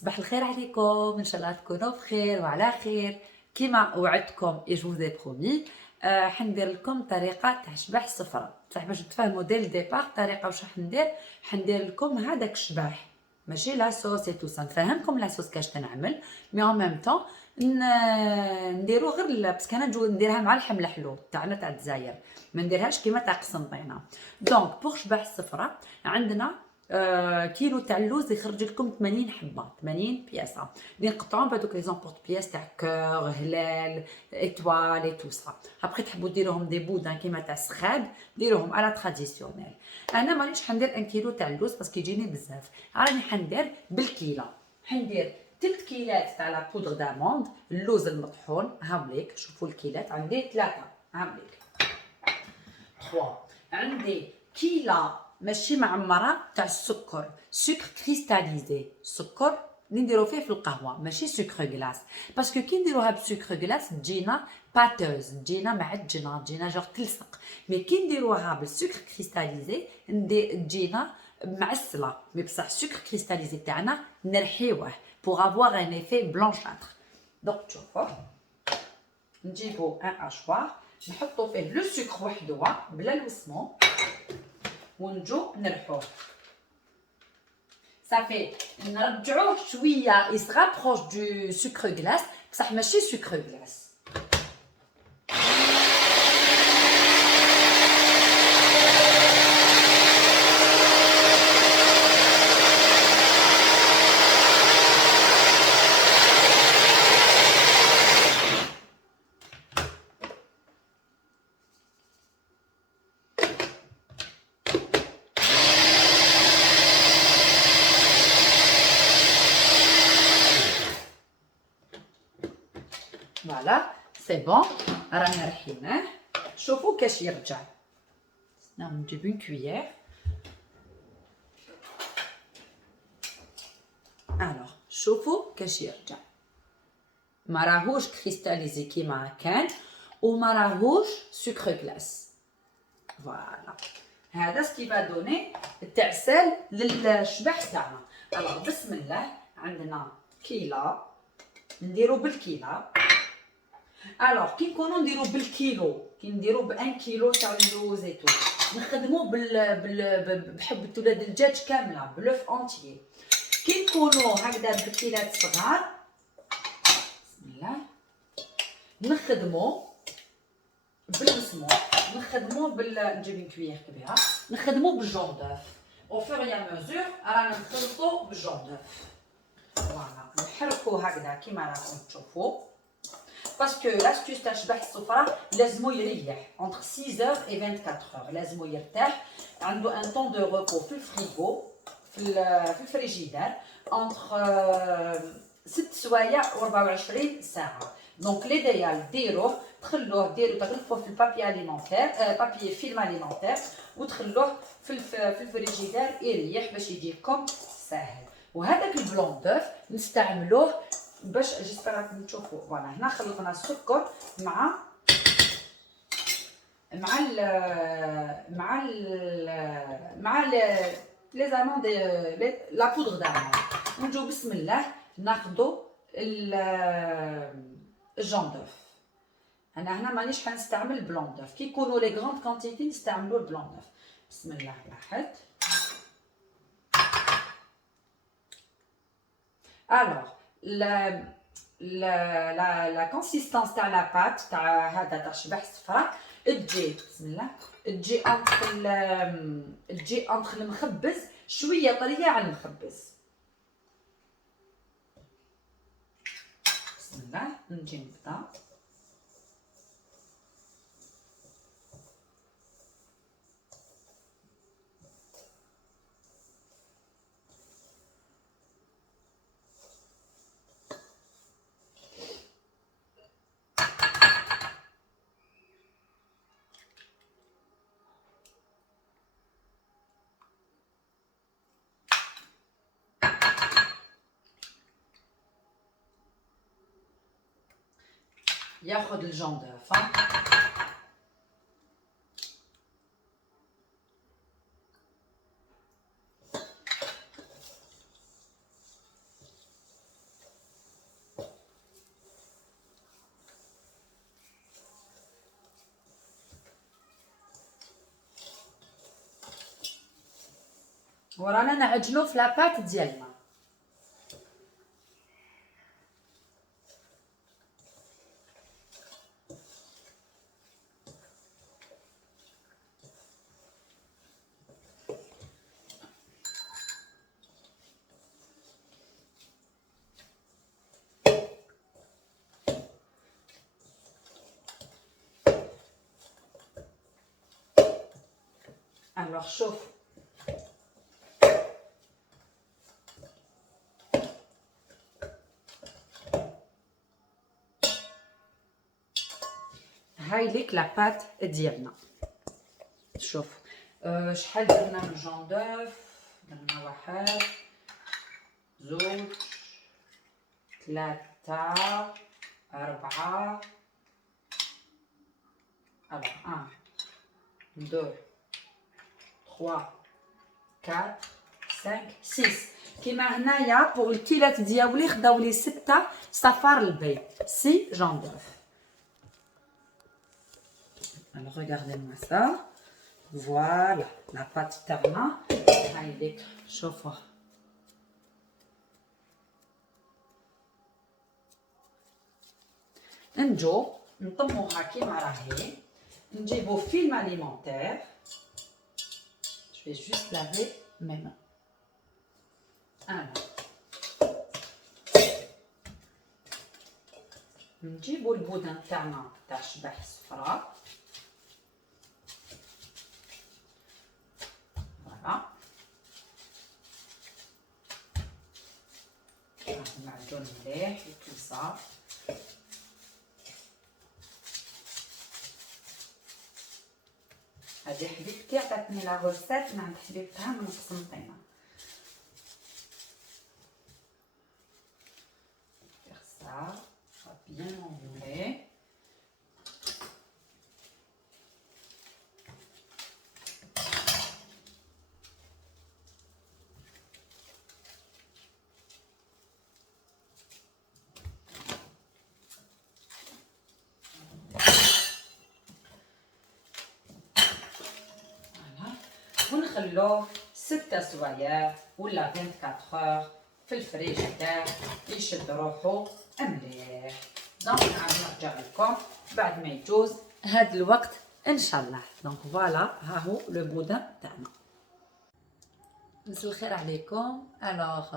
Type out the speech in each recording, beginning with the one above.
صباح الخير عليكم، ان شاء الله تكونوا بخير وعلى خير. كما وعدتكم اي جو فوزي برومي حندير لكم طريقه تاع شبح الصفراء. بصح باش تفهموا دير الديبار الطريقه واش راح ندير، حندير لكم هذاك الشباح ماشي لاصوص تو سا. نفهمكم لاصوص كاش تنعمل مي اون ميم طون نديرو غير باسكو انا نجو نديرها مع اللحم الحلو تاعنا تاع الجزائر، ما نديرهاش كيما تاع قسنطينه. دونك بوغ شباح الصفراء عندنا كيلو تاع اللوز يخرج لكم 80 حبه، 80 بياسه اللي نقطعوهم بهذوك لي زامبورط بياس تاع كور هلال ايطوال اي تو سا. ابري تحبوا ديروهم دي بودان كيما تاع السخاب ديروهم على تراديسيونيل. انا مانيش حندير 1 كيلو تاع اللوز باسكو يجيني بزاف، راني حندير بالكيله. حندير 3 كيلات تاع لا بودر داموند اللوز المطحون هاوليك. شوفوا الكيلات عندي 3 هاوليك 3. عندي كيله ماشي معمره تاع السكر، سكر كريستاليزي، سكر اللي نديرو فيه في القهوه ماشي سكر غلاس، باسكو كي نديروها بسكر غلاس تجينا باتوز، تجينا معجنه، تجينا جوغ تلصق. مي كي نديروها بالسكر كريستاليزي تجينا معسله. مي بصح السكر كريستاليزي تاعنا نرحيوه بوغ افواغ ان ايفي بلانشاتر. دونك تشوفوا نجيبو ان اشوار نحطو فيه لو سكر وحده بلا الوسمون ونجو نرحوه صافي. نرجعوه شويه يسغابروش دو سكر غلاس بصح ماشي سكر غلاس. فوالا سي بون رانا رحيناه. شوفوا كاش يرجع. نجيب اون كويير. الوغ شوفوا كاش يرجع، ما راهوش كريستاليزي كيما كان وما راهوش سكر غلاس. فوالا هذا سكي با دوني التعسال للشبح تاعنا. الوغ بسم الله عندنا كيله نديرو بالكيله. الوغ كي نكونو نديرو بالكيلو، كي نديرو ب1 كيلو تاع اللوز اي تو نخدمو بحبة ولاد الدجاج كامله بلوف اونتيي. كي نكونو هكذا بكيلات صغار بسم الله نخدمو بالمسموح، نخدمو نجيب كويير كبيره نخدمو بالجون دوف او فور يا مزور. رانا نخلطو بالجون دوف. فوالا نحركو هكذا كيما راكم تشوفوا باسكو لاستيوس تاع شبح الصفراء لازمو يريح entre 6 heures et 24 heures. لازمو يرتاح، عنده ان طون دو روبو في الفريغو في الفريجيدار entre 6 سوايع و 24 ساعه. دونك ليديال ديروه ديروا تغلفوه في البابي اليمونتير بابي فيلم اليمونتير وتخلوه في الفريجيدار يريح باش يجيكم ساهل. وهذاك البلون دوف نستعملوه باش جيسبر راكم تشوفوا. فوالا هنا خلطنا السكر مع مع ال مع ال مع لي زاموند لا بودر داموند. نجو بسم الله ناخذوا الجون دوف. انا هنا مانيش حنستعمل بلون دوف، كي يكونوا لي غروند كونتيتي نستعملوا البلون دوف. بسم الله واحد. الوغ لا كونسيستانس تاع لا بات تاع هذا تاع شبح الصفراء تجي بسم الله تجي انتر المخبز شويه طريه على المخبز. بسم الله نجي نبدا ياخذ الجون دوف. ورانا نعجنو في لاباط ديالنا. الوغ شوف هاي ليك لاباط ديالنا. شوف شحال درنا من جون دوف؟ درنا 1 2 3 4 alors 1 2 3 4 5 6. كيما هنايا بوغ الكيلات ديالي خداو لي 6 صفار البيض 6 جون دوف. Alors regardez-moi ça. Voilà la pâte تاعنا. هاي ليك شوفوا نجو نطموها كيما راهي. نجيبو فيلم alimentaire. Je vais juste laver mes mains. Alors نجيبو البودن تاعنا تاع الشبح الصفراء. فوالا معجون مليح وكل هذه حبيبتي عطاتني لا غوسيت من عند حبيبتها من قسنطينه. faire ça va bien enrouler. ونخلوه 6 سوايع ولا 24 في الفريجيدير يشد روحو مليح. دونك نعاود نرجع لكم بعد ما يجوز هاد الوقت ان شاء الله. دونك فوالا ها هو لو بودان تاعنا. مساء الخير عليكم. الوغ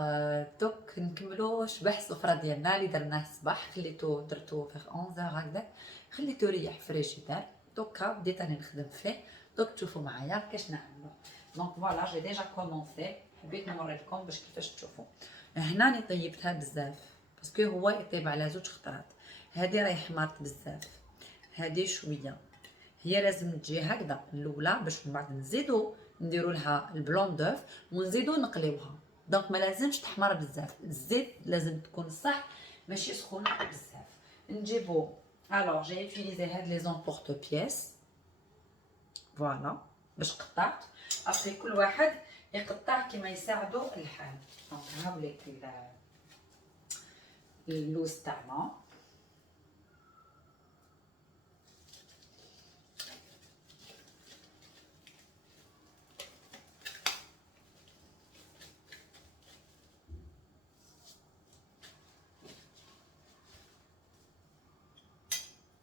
دوك نكملو شبح السفره ديالنا اللي درناه الصباح. خليتو درتو في 11 هكذا، خليتو يريح في الفريجيدير. دوكا بديت راني نخدم فيه. دوك تشوفوا معايا كاش نعملو. دونك فوالا جي ديجا كومونسي. حبيت نوريلكم باش كيفاش تشوفوا. هنا راني طيبتها بزاف باسكو هو يطيب على 2 خطرات. هذه راهي حمارت بزاف، هذه شويه. هي لازم تجي هكذا الاولى باش من بعد نزيدو نديرو لها البلون دوف ونزيدو نقليوها. دونك ما لازمش تحمر بزاف. الزيت لازم تكون صح ماشي سخونه بزاف. نجيبو الوغ جي يوتيليزي هاد لي زونبورط بياس فوالا باش قطعت. ابري كل واحد يقطع كيما يساعدو الحال. دونك هاو ليك اللوز تاعنا.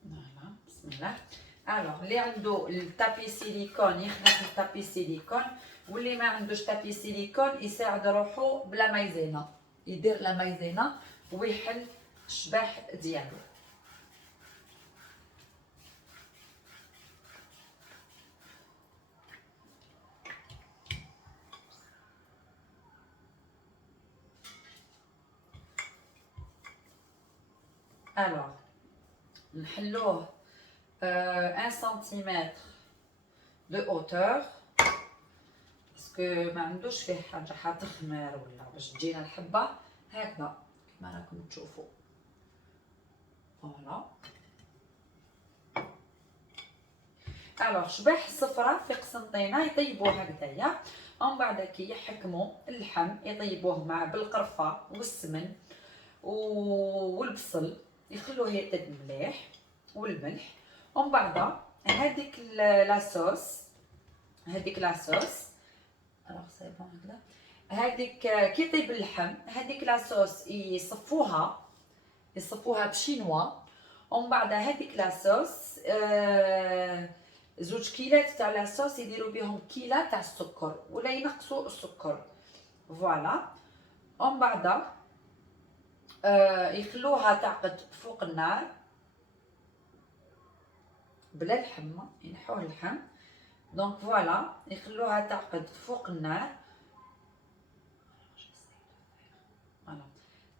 فوالا بسم الله. الوغ اللي عنده التابي سيليكون يخدم التابي سيليكون، واللي ما عندوش تابي سيليكون يساعد روحو بلا مايزينا، يدير لا مايزينا ويحل الشباح ديالو. الوغ نحلوه 1 سنتيمتر دو اوتور باسكو ما عندوش فيه حاجه حتخمر ولا باش تجينا الحبه هكذا كما راكم تشوفوا. فوالا الوغ شباح الصفرة في قسنطينه يطيبوه هكذايا، ومن بعد كي يحكموا اللحم يطيبوه مع بالقرفه والسمن والبصل يخلوه يطيب مليح والملح. ومن بعد هذيك لاصوص الوغ سي بون هكذا. هذيك كي يطيب اللحم هذيك لاصوص يصفوها بشينوا، ومن بعد هذيك لاصوص زوج كيلات تاع لاصوص يديروا بهم كيله تاع السكر ولا ينقصوا السكر فوالا، ومن بعد يخلوها تعقد فوق النار بلا لحم، ينحوه اللحم دونك فوالا يخلوها تعقد فوق النار. فوالا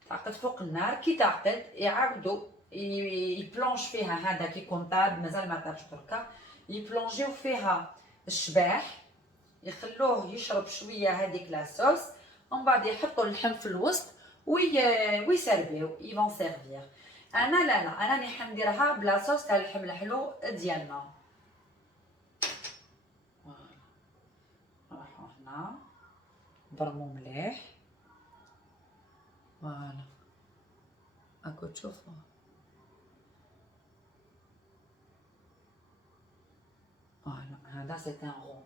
تعقد فوق النار، كي تعقد يعاودوا يبلونج فيها، هذا كيكون طاب مازال ما طابش دركا، يبلونجيو فيها الشباح يخلوه يشرب شويه هذيك لاصوص، ومن بعد يحطوا اللحم في الوسط ويسربيو يفون سيرفير. انا لا انا راني حنديرها بلاصوص تاع اللحم الحلو ديالنا. نروحو هنا نبرمو مليح فوالا هاكو تشوفو فوالا. هذا سي ان رون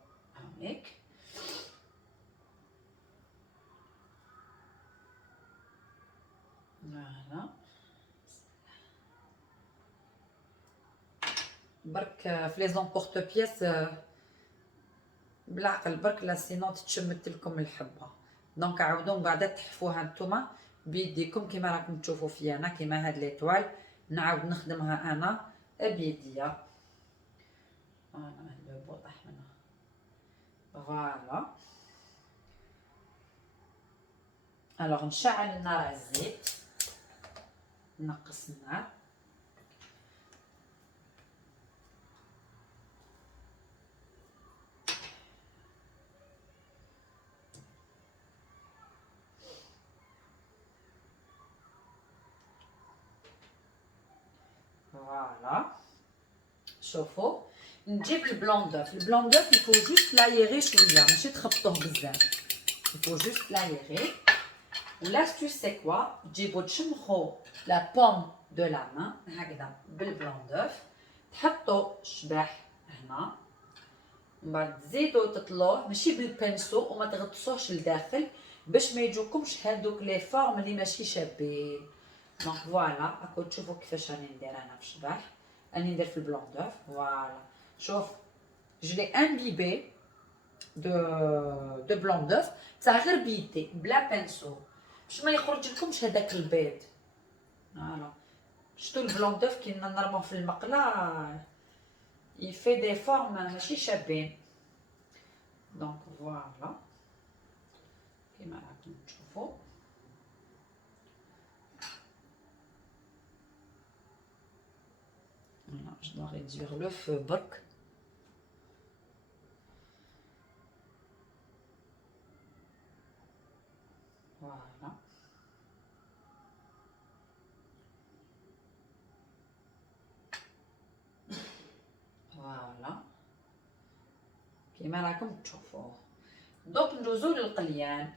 هاك فوالا. برك في لي زومبورط بياس بالعقل برك لا سينو تتشمت لكم الحبه، دونك عاودوا من بعد تحفوها نتوما بيديكم كيما راكم تشوفوا فيا انا، كيما هاد ليطوال نعاود نخدمها انا بيديا. انا لو بوطح منها فوالا. الوغ نشعل النار على الزيت، نقص النار فوالا. شوفوا نجيب البلون دوف، البلون دوف يفو جوست لايغي شويه ماشي تخبطوه بزاف، يفو جوست لايغي. لاستيس سي كوا، تجيبو تشمخو لا بوم دو لا مان هكذا بالبلون دوف، تحطو الشباح هنا، من بعد تزيدو تطلوه ماشي بالبنسو وما تغطسوهش لداخل باش ما يجوكمش هادوك لي فورم اللي ماشي شابين. دونك فوالا راكو تشوفوا كيفاش راني ندير انا في الشباح، راني ندير في البلون دوف فوالا. شوف جو لي امبيبي دو بلون دوف تاع غير بيدي بلا بنسو باش ما يخرج لكمش هذاك البيض. فوالا شتو البلون دوف كي نرموه في المقله يفي دي فورم ماشي شابين. دونك فوالا كيما راكم تشوفوا voilà, je dois réduire le feu برك. Voilà. Voilà. كيما راكم تشوفوا. دوك ندوزو للقليان.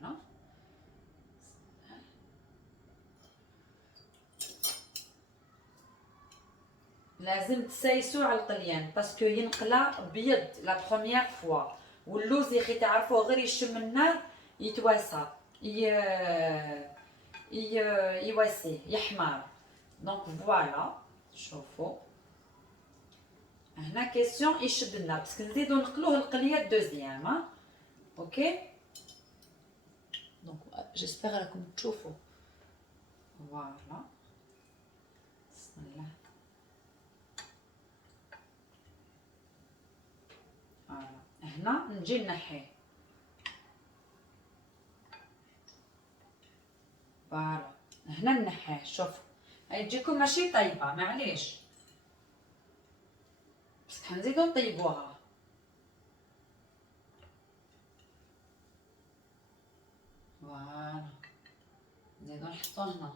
فوالا. لازم تسايسو على القليان باسكو ينقلى بيض لا بروميير فوا، واللوز يا اخي تعرفوه غير يشم النار يتواسى يواسي يحمر. دونك فوالا شوفوا هنا كيسيون يشد النار باسكو نزيدو نقلوه القليه الدوزيام. اوكي دونك جيسبر راكم تشوفوا. فوالا بسم الله. هنا نجي نحي فوالا هنا نحيه. شوف هاي تجيكم ماشي طيبه معليش بس حنزيدو نطيبوها. فوالا نزيدو نحطو هنا،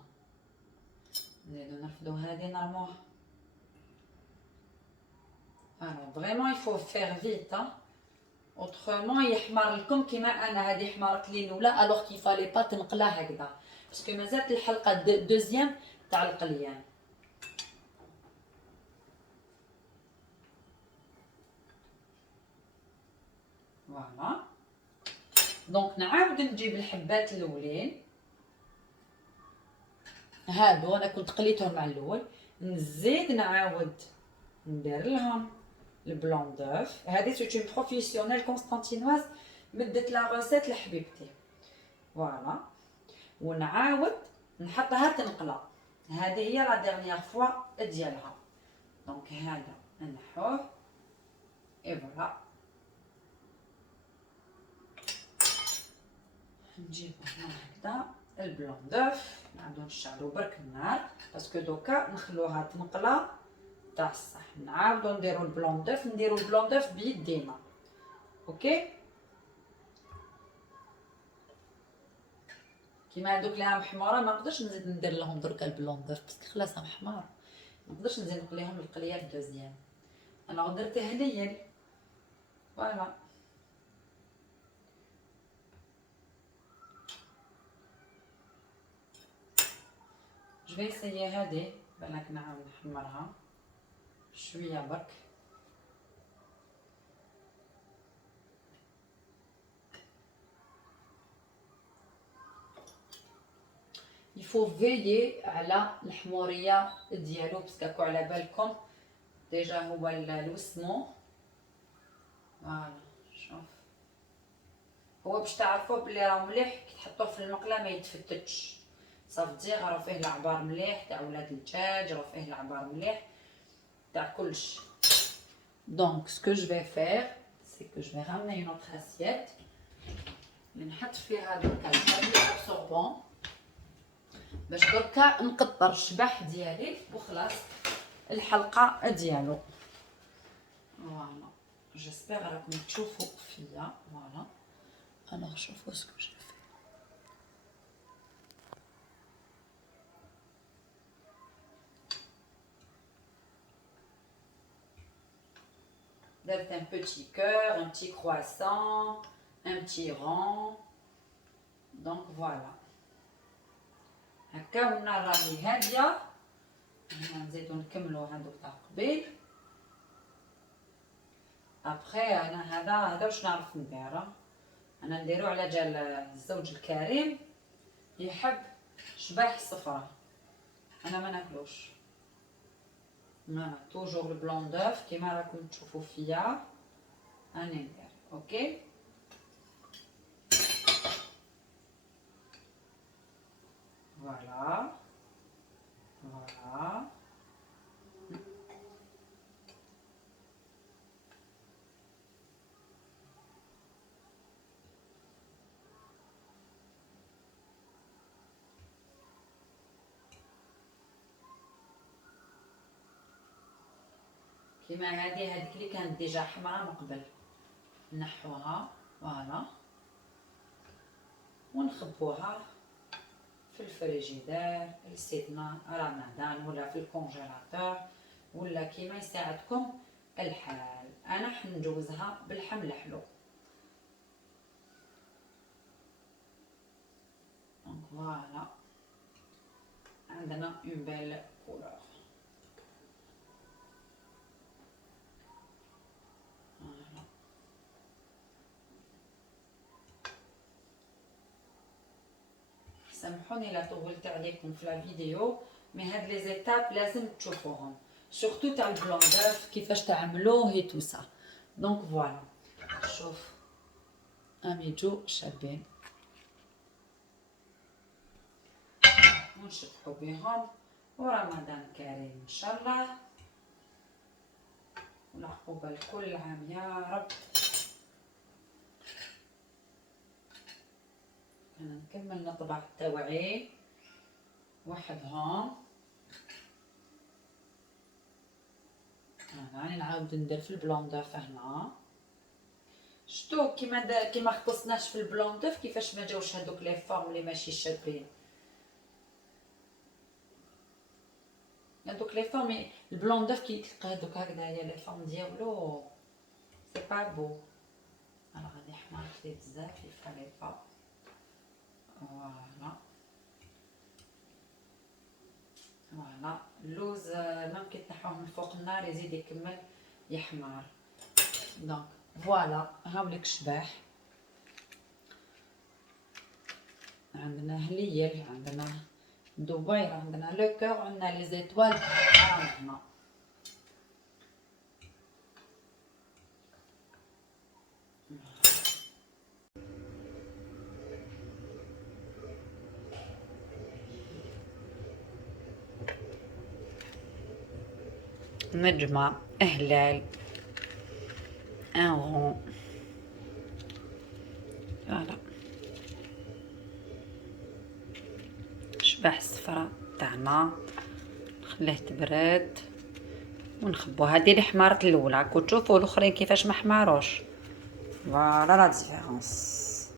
نزيدو نرفدو هادي نرموها. فوالا فريمون يفو فيغ فيت اوترومون يحمر لكم كيما انا هادي حمرت لي الاولى الوغ كي فالي با تنقلها هكذا باسكو مازالت الحلقه دوزيام تاع القليان. فوالا. دونك نعاود نجيب الحبات الاولين هادو انا كنت قليتهم مع الاول، نزيد نعاود ندير لهم البلون دوف. هذه سيت اون بروفيسيونيل كونستانتينواز مدت لا روسيت لحبيبتي. فوالا. ونعاود نحطها تنقله. هذه هي لا ديرنيير فوا ديالها. دونك هذا نحوه اي فوالا. نجيب هنا هكذا البلون دوف، نعاودو نشعلو برك النار باسكو دوكا نخلوها تنقله تاع الصح. نعاودو نديرو البلون دوف بيدينا. اوكي. كيما هادوك اللي راهم حماره ما نقدرش نزيد ندير لهم درك البلون دوف باسكو خلاص راهم حمار، ما نقدرش نزيد نقليهم القليه الدوزيام. انا درت هنيا. فوالا. جو في اسيي هادي بالك نعاود نحمرها شويه برك. يفو فيي على الحموريه ديالو باسكو على بالكم ديجا هو الوسمو. فوالا. شوف هو باش تعرفوه بلي راه مليح كي تحطوه في المقله ما يتفتتش. صافي راه فيه العبار مليح تاع ولاد الدجاج، راه فيه العبار مليح تاع كلشي. دونك سكو جو في فير سي كو جو في رامي اون اوتر اسييت اللي نحط فيها دركا الحليب ابسوربون باش دركا نقطر الشبح ديالي وخلاص الحلقه ديالو. فوالا. جيسبر راكم تشوفوا فيا. فوالا. انا شوفوا سكو جو في. درت un petit cœur, un petit croissant, un petit rond. Donc voilà. هكا والنار راهي هاديه. هنا نزيدو نكملو هادوك تاع قبيل. ابخي انا هذا واش نعرف ندير. انا نديرو على جال الزوج الكريم يحب شباح صفرا، انا ما ناكلوش. انا توجور البلون دوف كيما راكم تشوفوا فيا راني ندير. اوكي. فوالا. فوالا. كيما هذيك اللي كانت ديجا حمراء من قبل نحوها. فوالا. ونخبوها في الفريجيدير لسيدنا رمضان ولا في الكونجيلاتور ولا كيما يساعدكم الحال. انا حنجوزها باللحم الحلو. دونك فوالا عندنا اون بيل كولور. سامحوني لا طولت عليكم في لا فيديو، مي هاد لي زيتاب لازم تشوفوهم سورتو تاع البلون دوف كيفاش تعملوه هي تو سا. دونك فوالا. شوف اميجو شابين ونشبحو بهم ورمضان كريم ان شاء الله والعقوبة لكل عام يا رب. انا نكمل نطبع التوعي وحدهم. انا نعاود ندير في البلون دوف هنا. شتو كيما ختصناش في البلون دوف كيفاش ما جاوش هذوك لي فورم اللي ماشي شابين. هذوك لي فورم البلون دوف كي تلقى هذوك هكذايا لي فورم ديالو سي با بو. انا غادي حمرت ليه بزاف يفالي با. فوالا. فوالا. اللوز ممكن تنحوه من فوق النار يزيد يكمل يحمر. دونك فوالا هاوليك الشباح. عندنا هليل، عندنا دبير، عندنا لو كور، عندنا لي زيتوال هنا. نجمة، هلال، ان فوالا شباح الصفراء تاعنا نخليه تبرد ونخبو. هادي اللي حمارت الاولى، راكو تشوفوا الاخرين كيفاش ما حماروش. فوالا لا ديفيرونس.